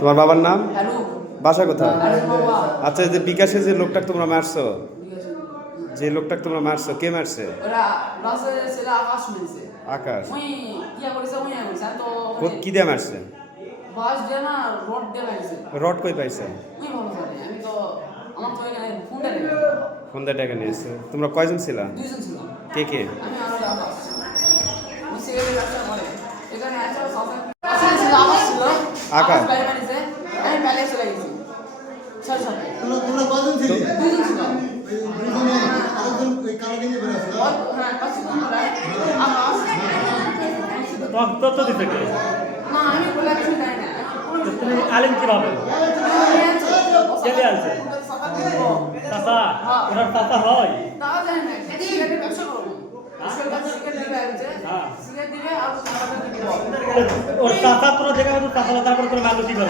তোমার বাবার নাম? হ্যালো বাসা কোথায়? বাবা আচ্ছা, এই যে বিকাশে যে লোকটাকে তোমরা মারছো, যে লোকটাকে তোমরা মারছো, কে মারছে? ওরা রাসে ছেলে আকাশ মেরেছে আকাশ। ওই করেছে ওই করেছে তো কি দিয়ে মারছে? বাস দিয়ে না রড দিয়ে মারছে রড কই পাইছে? ওই ভালো জানে আমি তো আমার তো এখানে ফোন দেয় ফোন দিয়ে টাকা নিয়েছে। তোমরা কয়জন ছিলা? দুইজন ছিলাম কে কে? আমি আর আকাশ ওই সিগারেট ব্যবসা করে এখানে আসা সাথে ছিল আকাশ ছিল আকাশ। বাইরে মারিছে আমি বাইরে চলে গেছি সাথে সাথে তোমরা কয়জন ছিলে? দুইজন ছিল দুজনে আরেকজন ওই কালো গেঞ্জি পরে আছে না? হ্যাঁ পাঁচ ঘন্টা আকাশ তথ্য দিতে কে? না আমি বলে কিছু জানি না তুমি আলিম কিভাবে চলে আসছে চাচা ওনার চাচা হয় তাও জানি না সিগারেটের ব্যবসা করবো সিগারেট দিবে আছে হ্যাঁ সিগারেট দিবে আর সারাটা দিব ওর চাচা তোরা দেখে চাচা তারপর তোর মালুটি করে